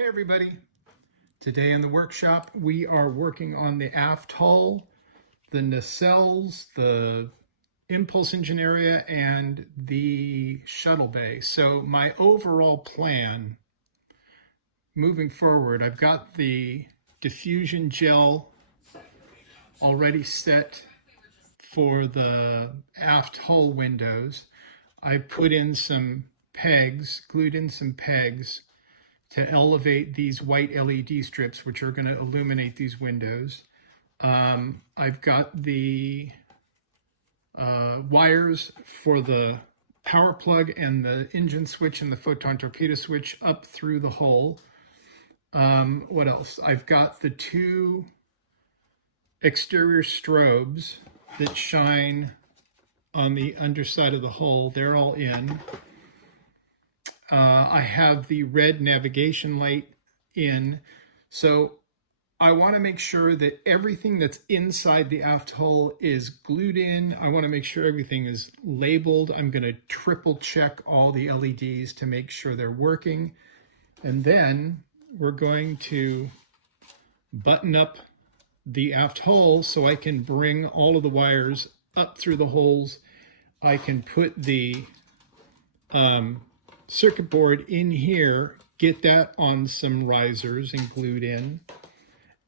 Hey everybody! Today in the workshop we are working on the aft hull, the nacelles, the impulse engine area, and the shuttle bay. So my overall plan moving forward, I've got the diffusion gel already set for the aft hull windows. I put in some pegs, glued in some pegs to elevate these white LED strips, which are going to illuminate these windows. I've got the wires for the power plug and the engine switch and the photon torpedo switch up through the hull. What else? I've got the two exterior strobes that shine on the underside of the hull. They're all in. I have the red navigation light in. So I want to make sure that everything that's inside the aft hull is glued in. I want to make sure everything is labeled. I'm going to triple check all the LEDs to make sure they're working. And then we're going to button up the aft hull so I can bring all of the wires up through the holes. I can put the circuit board in here, get that on some risers and glued in.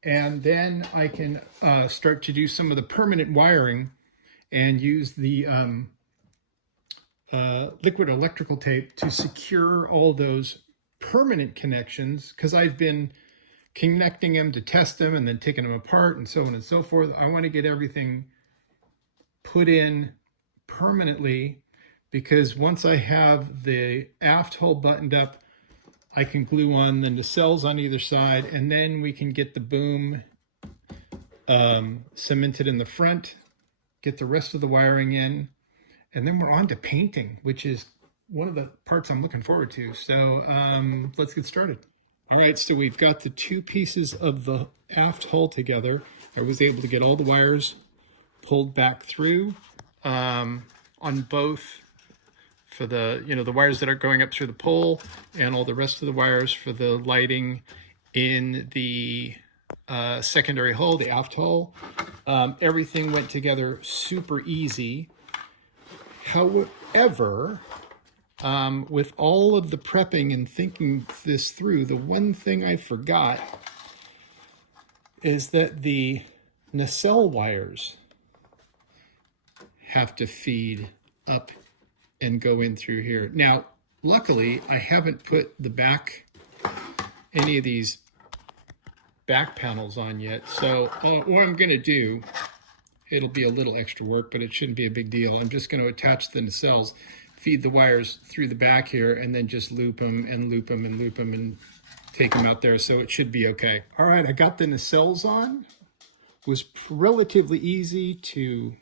And then I can start to do some of the permanent wiring and use the liquid electrical tape to secure all those permanent connections, because I've been connecting them to test them and then taking them apart and so on and so forth. I want to get everything put in permanently, because once I have the aft hull buttoned up, I can glue on the nacelles on either side, and then we can get the boom cemented in the front, get the rest of the wiring in, and then we're on to painting, which is one of the parts I'm looking forward to. So let's get started. All right, so we've got the two pieces of the aft hull together. I was able to get all the wires pulled back through on both, for the, the wires that are going up through the pole, and all the rest of the wires for the lighting in the secondary hull, the aft hull. Everything went together super easy. However, with all of the prepping and thinking this through, the one thing I forgot is that the nacelle wires have to feed up and go in through here. Now, luckily, I haven't put any of these back panels on yet. So what I'm gonna do, it'll be a little extra work, but it shouldn't be a big deal. I'm just gonna attach the nacelles, feed the wires through the back here, and then just loop them and loop them and loop them and take them out there. So it should be okay. All right, I got the nacelles on. It was relatively easy to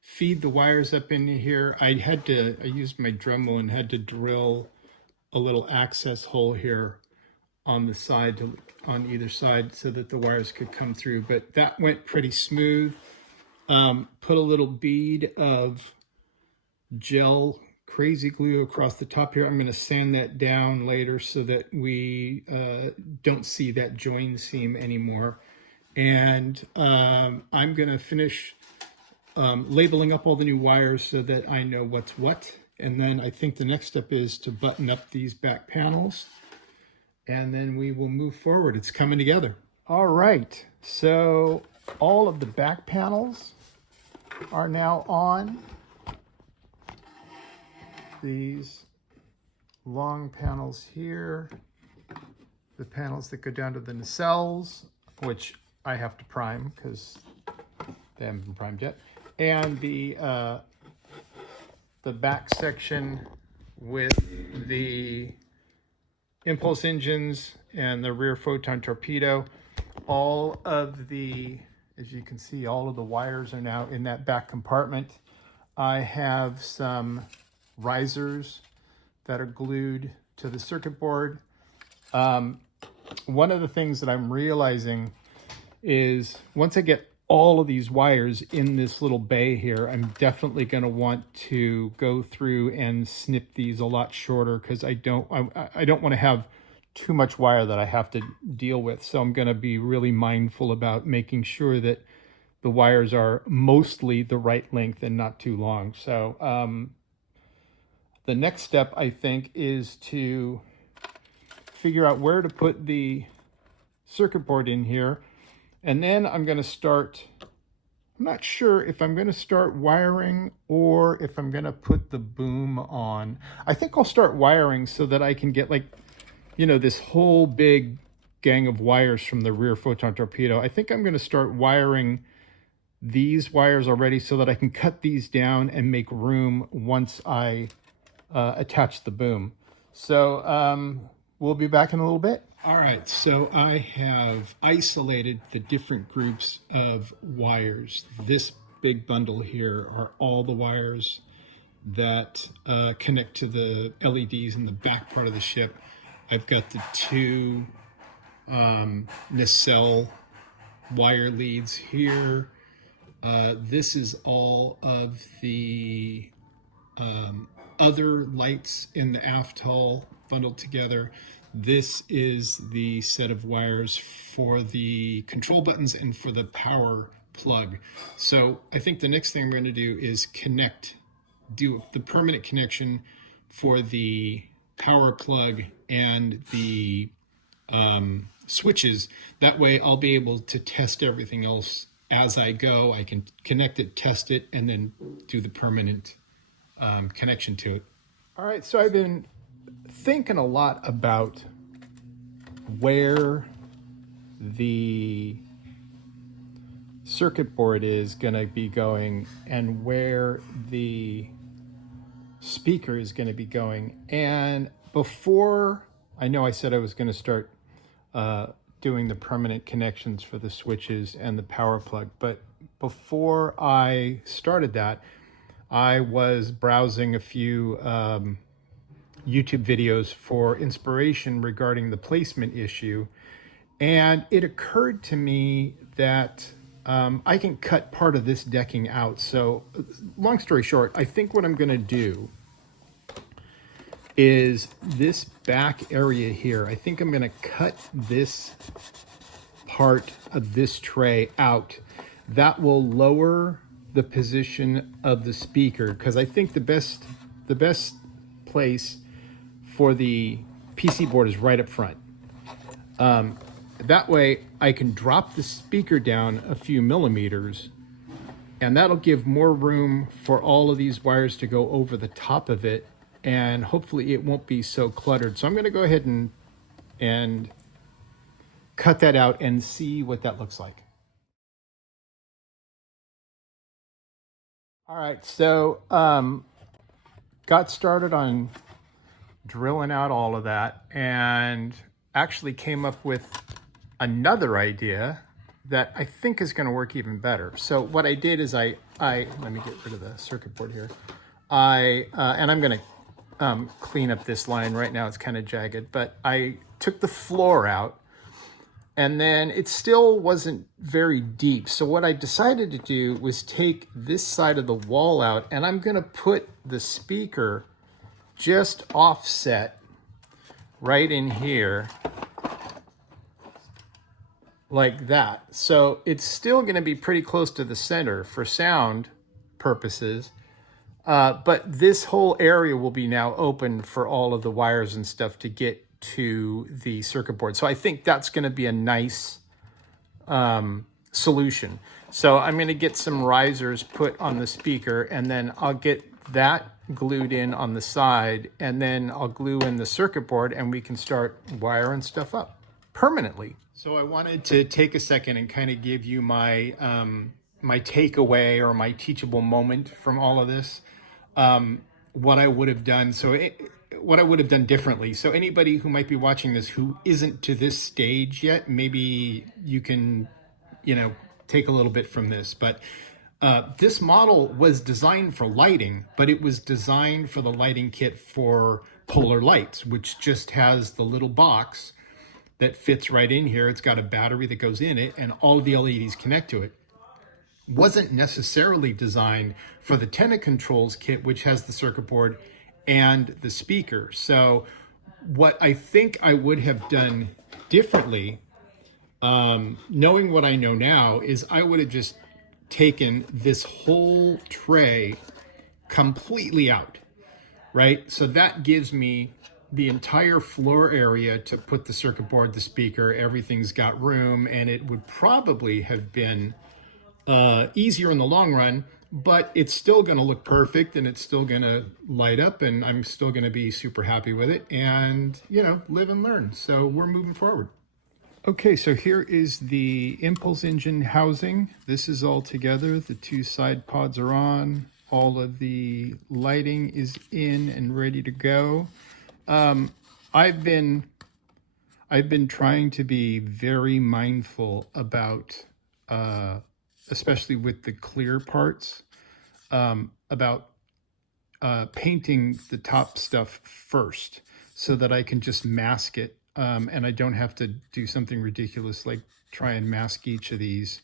feed the wires up into here. I used my Dremel and had to drill a little access hole here on the side, on either side, so that the wires could come through, but that went pretty smooth. Put a little bead of gel crazy glue across the top here. I'm going to sand that down later so that we don't see that join seam anymore. And I'm going to finish labeling up all the new wires so that I know what's what. And then I think the next step is to button up these back panels, and then we will move forward. It's coming together. All right, so all of the back panels are now on. These long panels here, the panels that go down to the nacelles, which I have to prime because they haven't been primed yet, and the back section with the impulse engines and the rear photon torpedo. All of the, as you can see, all of the wires are now in that back compartment. I have some risers that are glued to the circuit board. One of the things that I'm realizing is once I get all of these wires in this little bay here, I'm definitely going to want to go through and snip these a lot shorter, because I don't want to have too much wire that I have to deal with. So I'm going to be really mindful about making sure that the wires are mostly the right length and not too long. So the next step, I think, is to figure out where to put the circuit board in here. And then I'm going to start, I'm not sure if I'm going to start wiring or if I'm going to put the boom on. I think I'll start wiring so that I can get, like, you know, this whole big gang of wires from the rear photon torpedo. I think I'm going to start wiring these wires already so that I can cut these down and make room once I attach the boom. So we'll be back in a little bit. All right, so I have isolated the different groups of wires. This big bundle here are all the wires that connect to the LEDs in the back part of the ship. I've got the two nacelle wire leads here. This is all of the other lights in the aft hull bundled together. This is the set of wires for the control buttons and for the power plug. So I think the next thing I'm going to do is do the permanent connection for the power plug and the switches. That way I'll be able to test everything else as I go. I can connect it, test it, and then do the permanent connection to it. All right, so I've been thinking a lot about where the circuit board is going to be going and where the speaker is going to be going. And before, I know I said I was going to start doing the permanent connections for the switches and the power plug, but before I started that, I was browsing a few YouTube videos for inspiration regarding the placement issue. And it occurred to me that I can cut part of this decking out. So long story short, I think what I'm going to do is this back area here. I think I'm going to cut this part of this tray out. That will lower the position of the speaker, because I think the best place for the PC board is right up front. That way I can drop the speaker down a few millimeters, and that'll give more room for all of these wires to go over the top of it, and hopefully it won't be so cluttered. So I'm going to go ahead and cut that out and see what that looks like. All right, so got started on drilling out all of that and actually came up with another idea that I think is going to work even better. So what I did is I let me get rid of the circuit board here. And I'm going to clean up this line right now. It's kind of jagged, but I took the floor out, and then it still wasn't very deep. So what I decided to do was take this side of the wall out, and I'm going to put the speaker just offset right in here like that. So it's still going to be pretty close to the center for sound purposes. But this whole area will be now open for all of the wires and stuff to get to the circuit board. So I think that's going to be a nice solution. So I'm going to get some risers put on the speaker, and then I'll get that glued in on the side, and then I'll glue in the circuit board, and we can start wiring stuff up permanently. So I wanted to take a second and kind of give you my my takeaway or my teachable moment from all of this. What I would have done. What I would have done differently. So anybody who might be watching this who isn't to this stage yet, maybe you can, take a little bit from this. But this model was designed for lighting, but it was designed for the lighting kit for polar lights, which just has the little box that fits right in here. It's got a battery that goes in it, and all of the LEDs connect to it. Wasn't necessarily designed for the Tenna Controls kit, which has the circuit board and the speaker. So What I think I would have done differently, knowing what I know now, is I would have just taken this whole tray completely out, right? So that gives me the entire floor area to put the circuit board, the speaker, everything's got room, and it would probably have been easier in the long run, but it's still going to look perfect and it's still going to light up and I'm still going to be super happy with it and, you know, live and learn. So we're moving forward. Okay, so here is the impulse engine housing. This is all together. The two side pods are on. All of the lighting is in and ready to go. I've been trying to be very mindful about, especially with the clear parts, about painting the top stuff first so that I can just mask it. And I don't have to do something ridiculous like try and mask each of these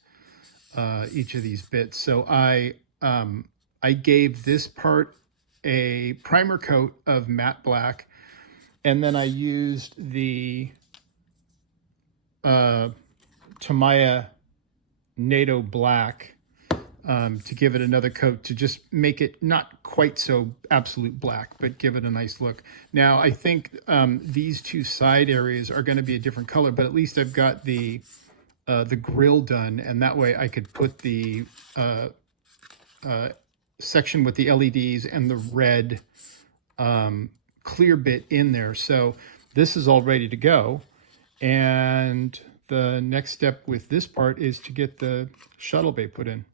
bits. So I gave this part a primer coat of matte black, and then I used the Tamiya NATO black to give it another coat to just make it not quite so absolute black, but give it a nice look. Now, I think these two side areas are going to be a different color, but at least I've got the grill done, and that way I could put the section with the LEDs and the red clear bit in there. So this is all ready to go. And the next step with this part is to get the shuttle bay put in.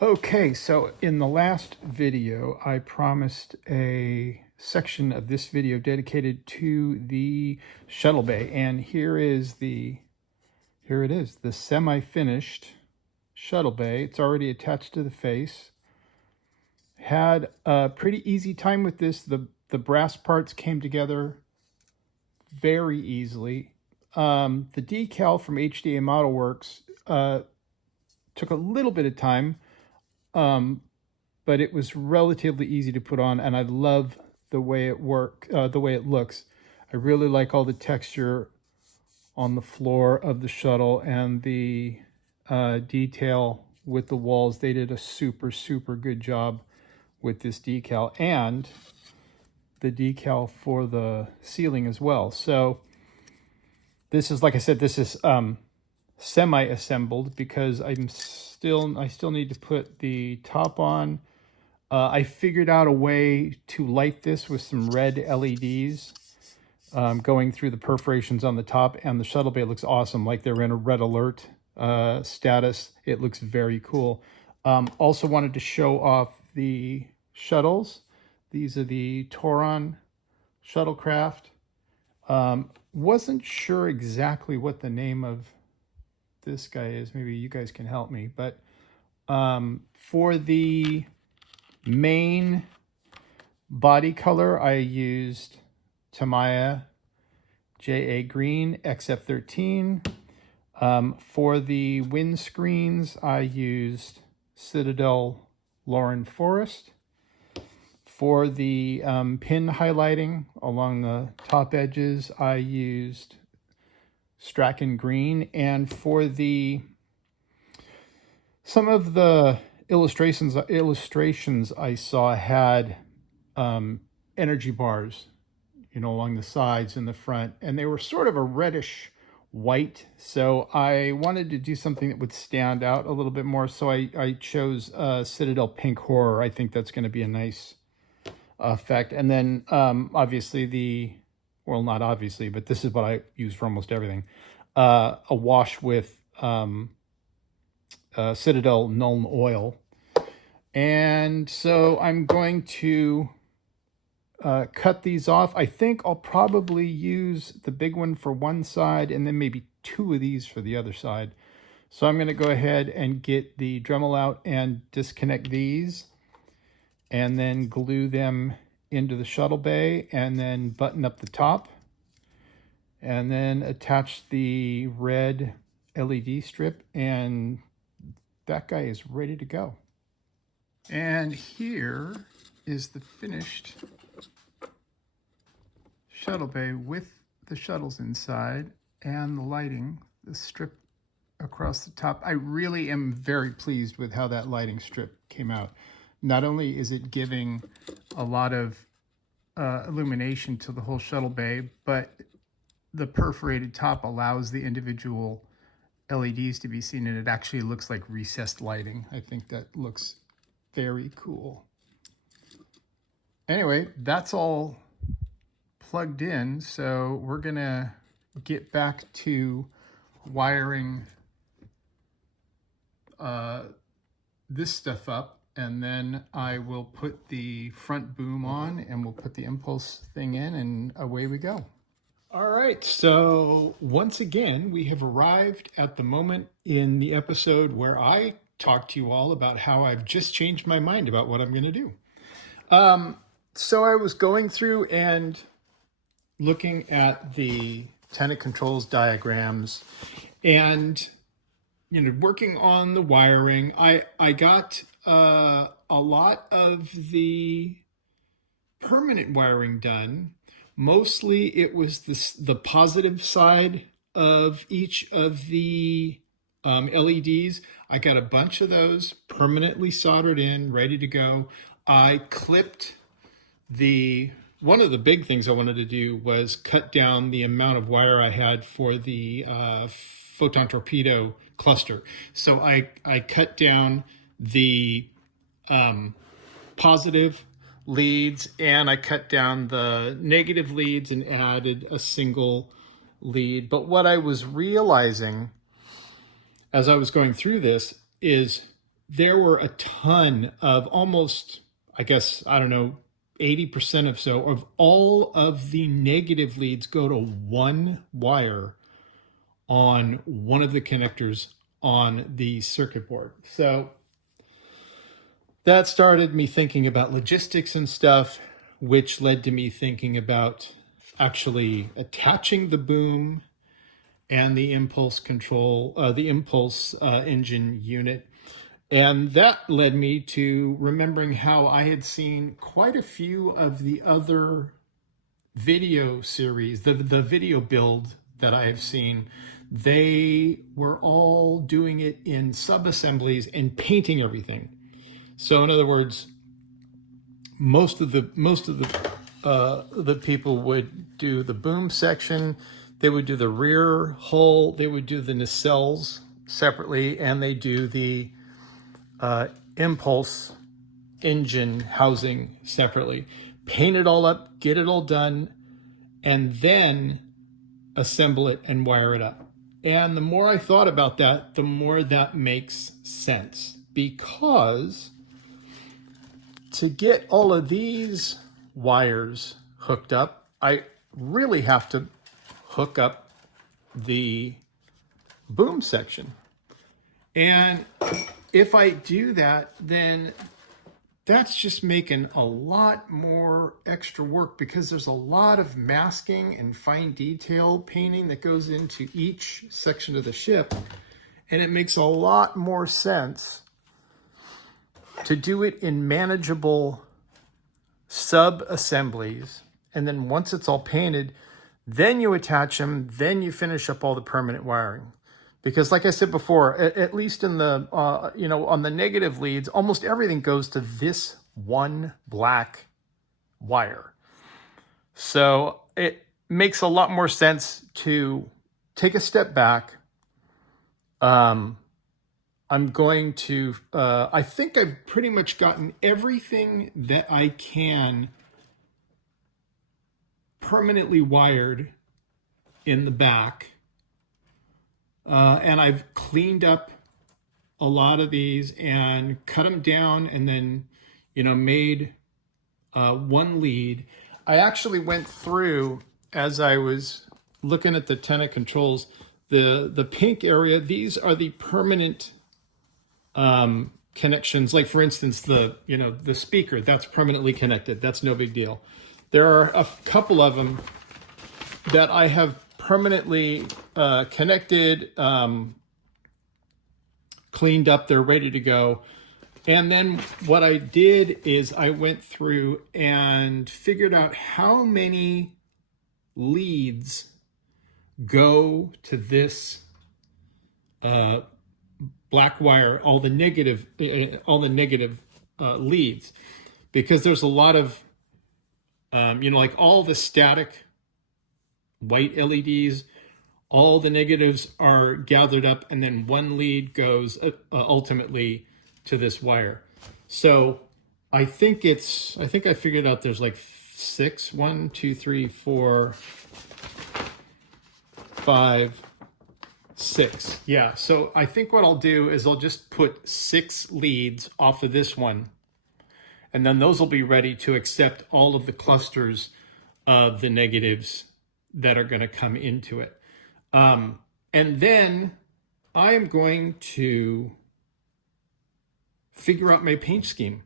Okay, so in the last video, I promised a section of this video dedicated to the shuttle bay, and here it is, the semi-finished shuttle bay. It's already attached to the face. Had a pretty easy time with this. The brass parts came together very easily. The decal from HDA Model Works took a little bit of time, but it was relatively easy to put on, and I love the way it looks. I really like all the texture on the floor of the shuttle and the detail with the walls. They did a super, super good job with this decal and the decal for the ceiling as well. So this is, like I said, this is semi-assembled because I still need to put the top on. I figured out a way to light this with some red LEDs going through the perforations on the top, and the shuttle bay looks awesome, like they're in a red alert status. It looks very cool. Also wanted to show off the shuttles. These are the Toron shuttlecraft. Wasn't sure exactly what the name of this guy is. Maybe you guys can help me. But for the main body color, I used Tamiya JA Green XF13. For the windscreens, I used Citadel Lauren Forest. For the pin highlighting along the top edges, I used Strachan Green. And for some of the illustrations I saw had energy bars, you know, along the sides and the front, and they were sort of a reddish white. So I wanted to do something that would stand out a little bit more. So I chose Citadel Pink Horror. I think that's going to be a nice effect. And then obviously well, not obviously, but this is what I use for almost everything. A wash with Citadel Nuln Oil. And so I'm going to cut these off. I think I'll probably use the big one for one side and then maybe two of these for the other side. So I'm going to go ahead and get the Dremel out and disconnect these, and then glue them into the shuttle bay, and then button up the top, and then attach the red LED strip, and that guy is ready to go. And here is the finished shuttle bay with the shuttles inside and the lighting, the strip across the top. I really am very pleased with how that lighting strip came out. Not only is it giving a lot of illumination to the whole shuttle bay, but the perforated top allows the individual LEDs to be seen, and it actually looks like recessed lighting. I think that looks very cool. Anyway, that's all plugged in, so we're gonna get back to wiring this stuff up, and then I will put the front boom on and we'll put the impulse thing in, and away we go. All right, so once again, we have arrived at the moment in the episode where I talk to you all about how I've just changed my mind about what I'm going to do. So I was going through and looking at the tenant controls diagrams and, you know, working on the wiring. I got a lot of the permanent wiring done. Mostly it was the positive side of each of the LEDs. I got a bunch of those permanently soldered in, ready to go. I clipped one of the big things I wanted to do was cut down the amount of wire I had for the photon torpedo cluster. So I cut down the positive leads and I cut down the negative leads and added a single lead. But what I was realizing as I was going through this is there were a ton of almost, I guess, I don't know, 80% or so of all of the negative leads go to one wire on one of the connectors on the circuit board. So that started me thinking about logistics and stuff, which led to me thinking about actually attaching the boom and the impulse control, the impulse engine unit. And that led me to remembering how I had seen quite a few of the other video series, the video build that I have seen. They were all doing it in sub-assemblies and painting everything. So in other words, most of the people would do the boom section, they would do the rear hull, they would do the nacelles separately, and they do the impulse engine housing separately. Paint it all up, get it all done, and then assemble it and wire it up. And the more I thought about that, the more that makes sense, because to get all of these wires hooked up, I really have to hook up the boom section. And if I do that, then that's just making a lot more extra work, because there's a lot of masking and fine detail painting that goes into each section of the ship. And it makes a lot more sense to do it in manageable sub-assemblies. And then once it's all painted, then you attach them, then you finish up all the permanent wiring. Because like I said before, at least in the, on the negative leads, almost everything goes to this one black wire. So it makes a lot more sense to take a step back. I'm going to, I think I've pretty much gotten everything that I can permanently wired in the back. And I've cleaned up a lot of these and cut them down, and then, made one lead. I actually went through, as I was looking at the tenant controls, the pink area. These are the permanent connections. Like for instance, the speaker, that's permanently connected. That's no big deal. There are a couple of them that I have permanently connected, cleaned up, they're ready to go. And then what I did is I went through and figured out how many leads go to this black wire, all the negative leads, because there's a lot of, like all the static white LEDs, all the negatives are gathered up, and then one lead goes ultimately to this wire. So I think I figured out there's like 6, 1, 2, 3, 4, 5, 6. Yeah, so I think what I'll do is I'll just put 6 leads off of this one, and then those will be ready to accept all of the clusters of the negatives that are going to come into it. And then I am going to figure out my paint scheme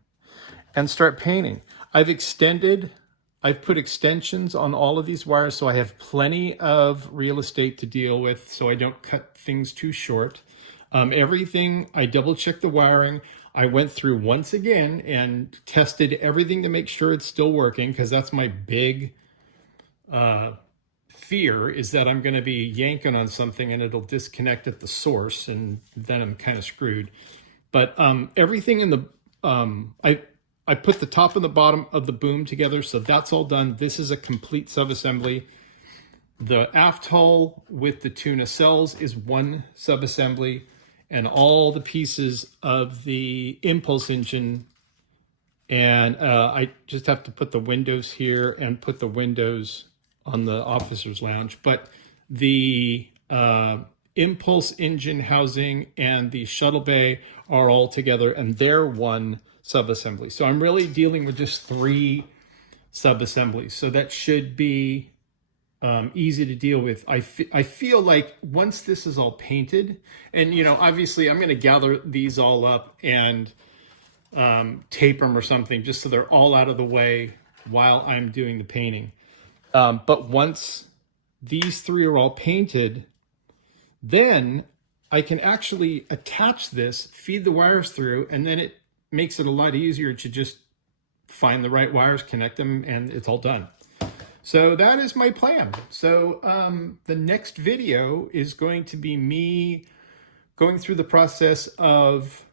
and start painting. I've put extensions on all of these wires, so I have plenty of real estate to deal with, so I don't cut things too short. Everything, I double checked the wiring. I went through once again and tested everything to make sure it's still working, because that's my big fear, is that I'm going to be yanking on something and it'll disconnect at the source, and then I'm kind of screwed. But everything in the I put the top and the bottom of the boom together, so that's all done. This is a complete subassembly. The aft hull with the 2 nacelles is one subassembly, and all the pieces of the impulse engine. And I just have to put the windows here and put the windows on the officer's lounge. But the impulse engine housing and the shuttle bay are all together, and they're one subassembly. So I'm really dealing with just 3 subassemblies. So that should be easy to deal with. I feel like once this is all painted, and obviously I'm going to gather these all up and tape them or something, just so they're all out of the way while I'm doing the painting. But once these 3 are all painted, then I can actually attach this, feed the wires through, and then it makes it a lot easier to just find the right wires, connect them, and it's all done. So that is my plan. So the next video is going to be me going through the process of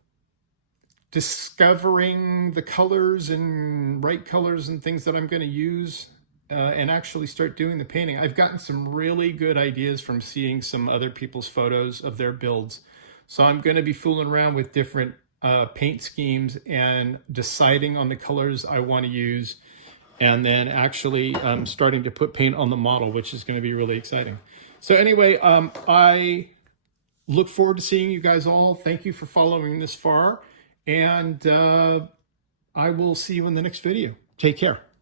discovering the colors and right colors and things that I'm going to use and actually start doing the painting. I've gotten some really good ideas from seeing some other people's photos of their builds. So I'm going to be fooling around with different paint schemes and deciding on the colors I want to use, and then actually starting to put paint on the model, which is going to be really exciting. So anyway, I look forward to seeing you guys all. Thank you for following this far, and I will see you in the next video. Take care.